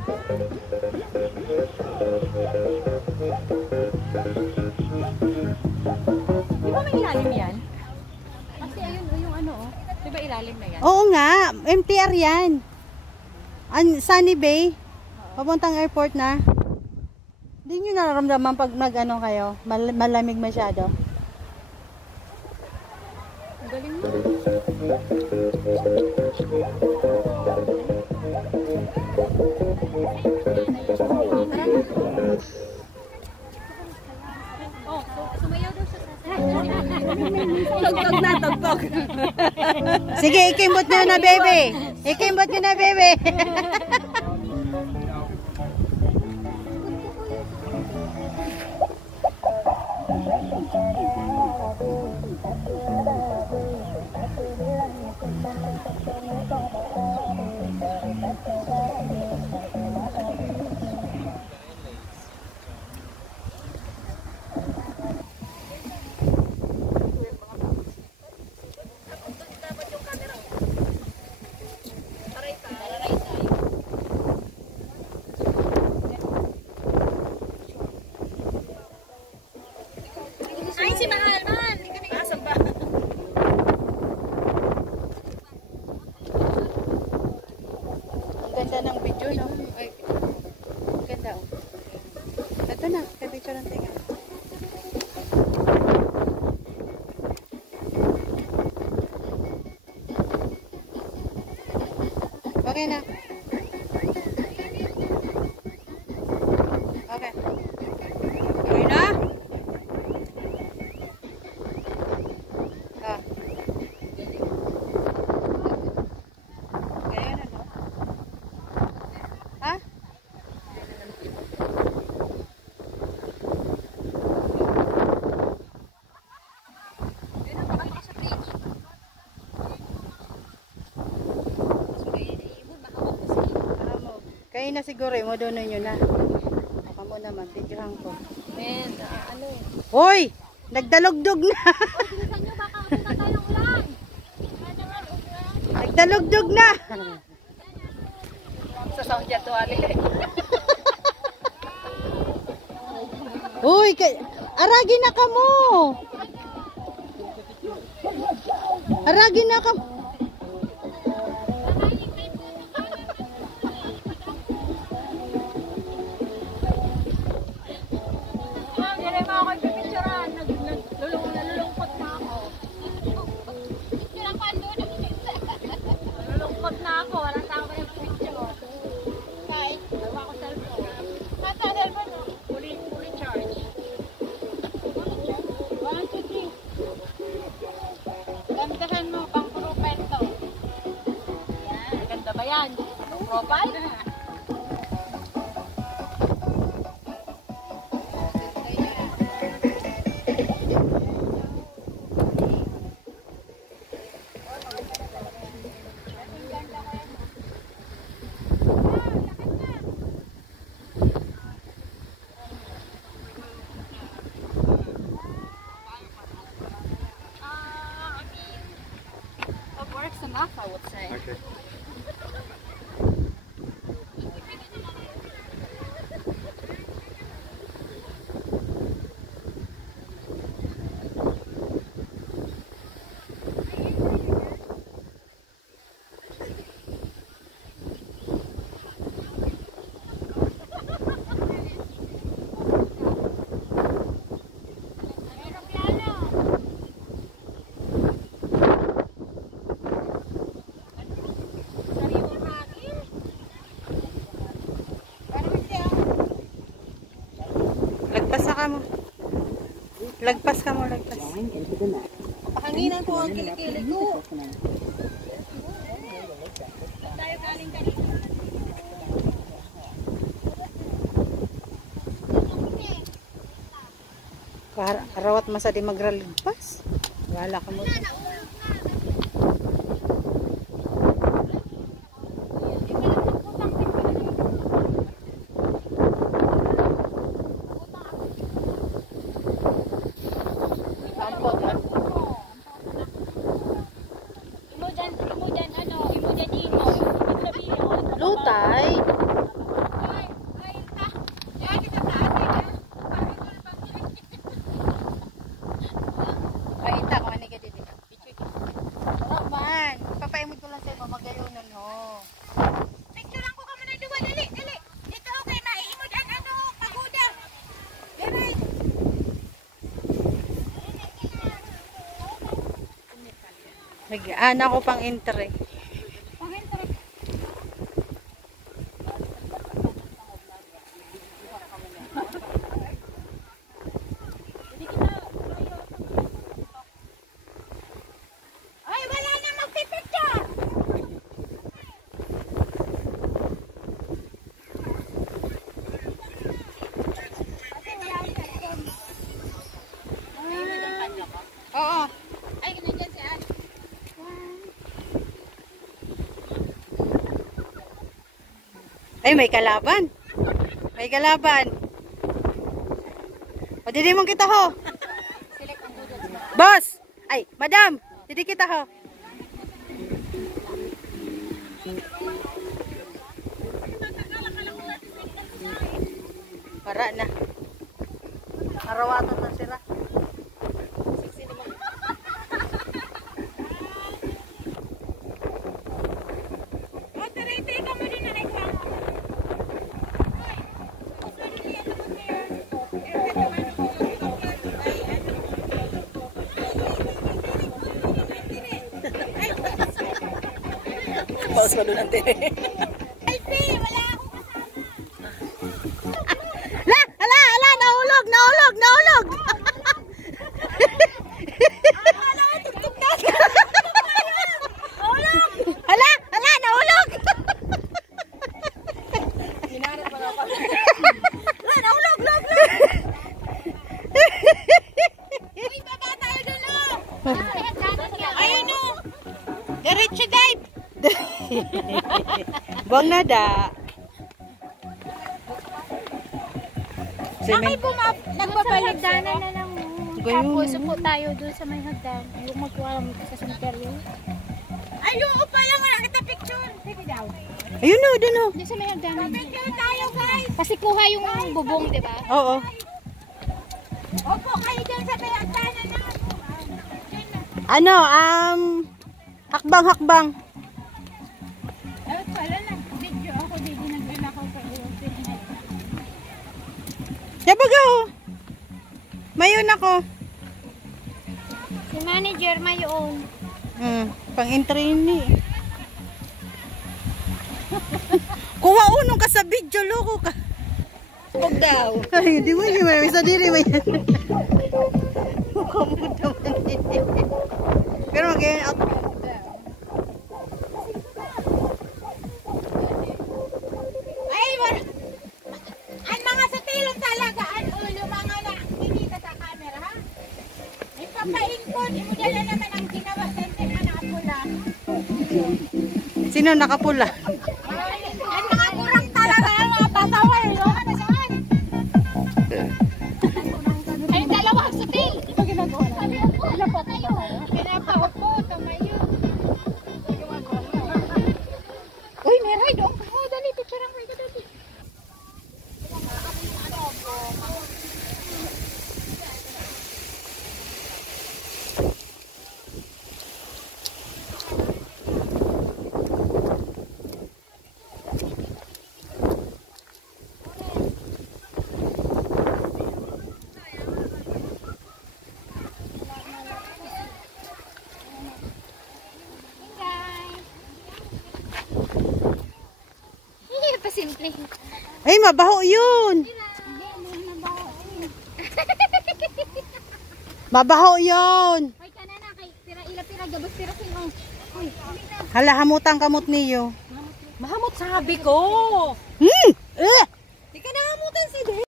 Di ba may ilalim yan? Kasi ayun yung ano oh. Di ba ilalim na yan? Oo nga, MTR yan. Sunny Bay. Papuntang airport na. Hindi nyo nararamdaman pag nag-ano kayo? Malamig masyado? Galing mo. Oh, sumayaw daw sa tugtog na, tugtog. Sige, ikimbot nyo na, baby. Ikimbot nyo na, baby. Ay, si Mahal, Mahal. Asan ba? Ang ganda ng video, no? Ay, ang ganda, oh. Ito na, kay picture ng tinga. Okay na. Okay. Okay na? Ah. Ganyan na, no? Ha? Kayo na siguro, mo doon nyo na. Baka mo naman, picturehan ko. Men, ano? Hoy! Nagdalugdog na! Bilisan nyo, baka punta tayo ng ulan. Nagdalugdog na! Sa sound yan, tuwali. Hoy! Aragi na ka mo! Aragi na ka mo! Hindi mo ako ipipicturean. Nalulungkot na ako. Nalulungkot na ako. Walang tao pa yung picture. Kahit, gawa ko cellphone. Nasa cellphone mo? Fully charge. 1, 2, 3. Gandahan mo, pang profile to. Yan. Ganda ba yan? Profile? Works enough, I would say. Okay. Lagpas ka mo, lagpas. Pahanginan ko ang kilikili ko. Karawat masa di magraligpas. Wala ka mo. Lutay. Nag-ana ko pang entry. Ay, wala na magpipicture! Oo. Ay, nandiyan si Ann. Ay, may kalaban. May kalaban. O, didi mong kita ho. Boss! Ay, madam! Didi kita ho. Para na. Karawatan na sila. Paus pa doon ang tiri. Ala, nahulog, nahulog, nahulog. Ala, nahulog. Hinanap pa nga pa. Nahulog, log. Uy, baba tayo dun, oh! Ayun, oh! Diretso dive! Buwang nada. Bakit nagbabaligdanan na lang mo? Ganun. Tapos upo tayo dun sa may hagdan. Yung magkuha lang sa cemetery. Ay, yung upa lang wala kita picture. Sige daw. Ayun no, dun no. Dun sa may hagdan. Picture tayo, guys. Kasi kuha yung bubong, di ba? Oo. Opo kayo dun sa may hagdan na lang. Ano, hakbang. Ay, pala lang. Video ako dito nag-inakaw pa. Yabagaw. Mayon ako. Si manager mayon. Pang-entry ni. Kuha unong ka sa video, loko ka. Huwag daw. Ay, di mo yung may sa diri may. Kamot naman eh. Pero mag-end out. Ay, wala. Ang mga sa tilong talaga, ang ulo mga na nakikita sa camera, ha? Ipapaingkod, imudala naman ang ginawa sente na nakapula. Sino nakapula? Ang mga kurang talaga, ang mga pasaway, no? Ano saan? Ay, dalawang sa til. Ito ginagawa na. Pinapaupo kayo. Pinapaupo, tumayo. Uy, meron doon. Oh, dali, picture ang ko dali. Simple. Ay, mabaho yun. Mabaho yun. Ay, kanana kay pira ila pira gabos pira sino. Uy, Hala, hamutang kamot niyo. Mahamot sabi ko. Hmm! Eh! Di ka na hamutan si Dave.